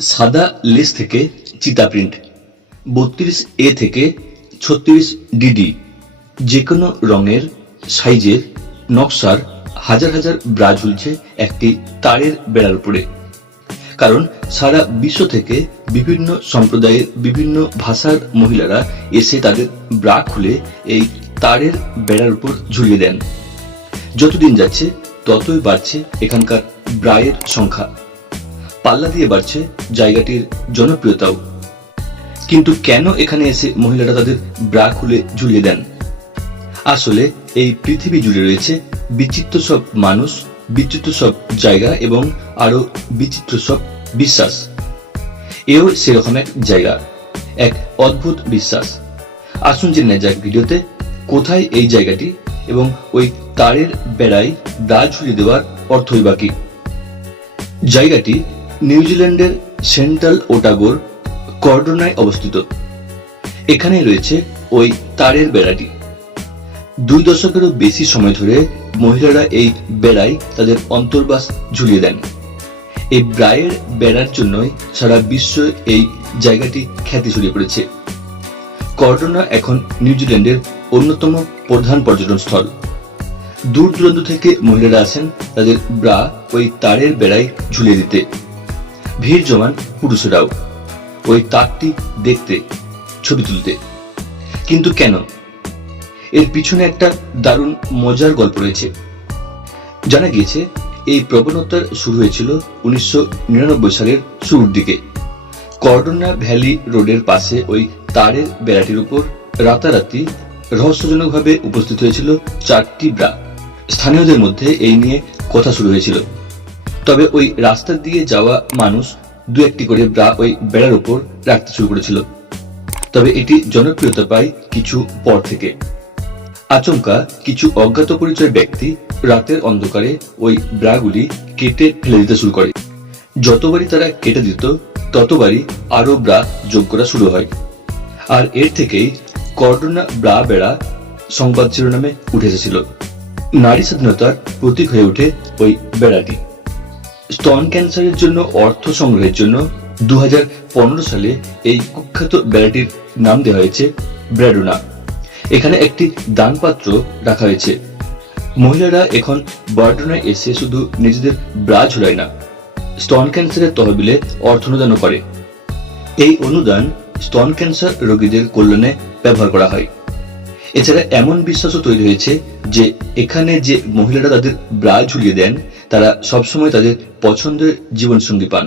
সাদা লেস থেকে চিতা প্রিন্ট বত্রিশ এ থেকে ছত্রিশ ডিডি যে কোনো রঙের, সাইজের, নকশার হাজার হাজার ব্রা ঝুলছে একটি তারের বেড়ার উপরে। কারণ সারা বিশ্ব থেকে বিভিন্ন সম্প্রদায়ের বিভিন্ন ভাষার মহিলারা এসে তাদের ব্রা খুলে এই তারের বেড়ার উপর ঝুলিয়ে দেন। যতদিন যাচ্ছে, ততই বাড়ছে এখানকার ব্রায়ের সংখ্যা। পাল্লা দিয়ে বাড়ছে জায়গাটির জনপ্রিয়তাও। কিন্তু কেন এখানে এসে মহিলারা তাদের ব্রা খুলে ঝুলিয়ে দেন? আসলে এই পৃথিবী জুড়ে রয়েছে বিচিত্র সব মানুষ, বিচিত্র সব জায়গা এবং আরও বিচিত্র সব বিশ্বাস। এও সেরকম এক জায়গা, এক অদ্ভুত বিশ্বাস। আসুন জেনে যাক ভিডিওতে কোথায় এই জায়গাটি এবং ওই তারের বেড়ায় ব্রা ঝুলিয়ে দেওয়ার অর্থই বাকি জায়গাটি নিউজিল্যান্ডের সেন্ট্রাল ওটাগোর কর্ডোনায় অবস্থিত। এখানে রয়েছে ওই তারের বেড়াটি। দুই দশকেরও বেশি সময় ধরে মহিলারা এই বেড়ায় তাদের অন্তর্বাস ঝুলিয়ে দেন। এই ব্রায়ের বেড়ার জন্যই সারা বিশ্ব এই জায়গাটি খ্যাতি ছড়িয়ে পড়েছে। কর্ডোনা এখন নিউজিল্যান্ডের অন্যতম প্রধান পর্যটন স্থল। দূর দূরান্ত থেকে মহিলারা আসেন তাদের ব্রা ওই তারের বেড়ায় ঝুলিয়ে দিতে। ভিড় জমান পুরুষেরাও ওই তারটি দেখতে, ছবি তুলতে। কিন্তু কেন? এর পিছনে একটা দারুণ মজার গল্প রয়েছে। জানা গিয়েছে, এই প্রবণতার শুরু হয়েছিল উনিশশো নিরানব্বই সালের শুরুর দিকে। কর্ডোনা ভ্যালি রোডের পাশে ওই তারের বেড়াটির উপর রাতারাতি রহস্যজনকভাবে উপস্থিত হয়েছিল চারটি ব্রা। স্থানীয়দের মধ্যে এই নিয়ে কথা শুরু হয়েছিল। তবে ওই রাস্তা দিয়ে যাওয়া মানুষ দু একটি করে ব্রা ওই বেড়ার উপর রাখতে শুরু করেছিল। তবে এটি জনপ্রিয়তা পায় কিছু পর থেকে। আচমকা কিছু অজ্ঞাত পরিচয় ব্যক্তি রাতের অন্ধকারে ওই ব্রাগুলি কেটে ফেলে দিতে শুরু করে। যতবারই তারা কেটে দিত, ততবারই আরও ব্রা যোগ করা শুরু হয়। আর এর থেকেই কর্ডোনা ব্রা বেড়া সংবাদ শিরোনামে উঠে এসেছিল। নারী স্বাধীনতার প্রতীক হয়ে ওঠে ওই বেড়াটি। স্তন ক্যান্সারের জন্য অর্থ সংগ্রহের জন্য দু হাজার পনেরো সালে এই কুখ্যাত বেড়াটির নাম দেওয়া হয়েছে ব্র্যাডোনা এখানে একটি দানপাত্র রাখা হয়েছে। মহিলারা এখন বার্ডোনায় এসে শুধু নিজেদের ব্রা ঝুলায় না, স্তন ক্যান্সারের তহবিলে অর্থ অনুদানও করে। এই অনুদান স্তন ক্যান্সার রোগীদের কল্যাণে ব্যবহার করা হয়। এছাড়া এমন বিশ্বাসও তৈরি হয়েছে যে এখানে যে মহিলারা তাদের ব্রা ঝুলিয়ে দেন, তারা সবসময় তাদের পছন্দের জীবনসঙ্গী পান।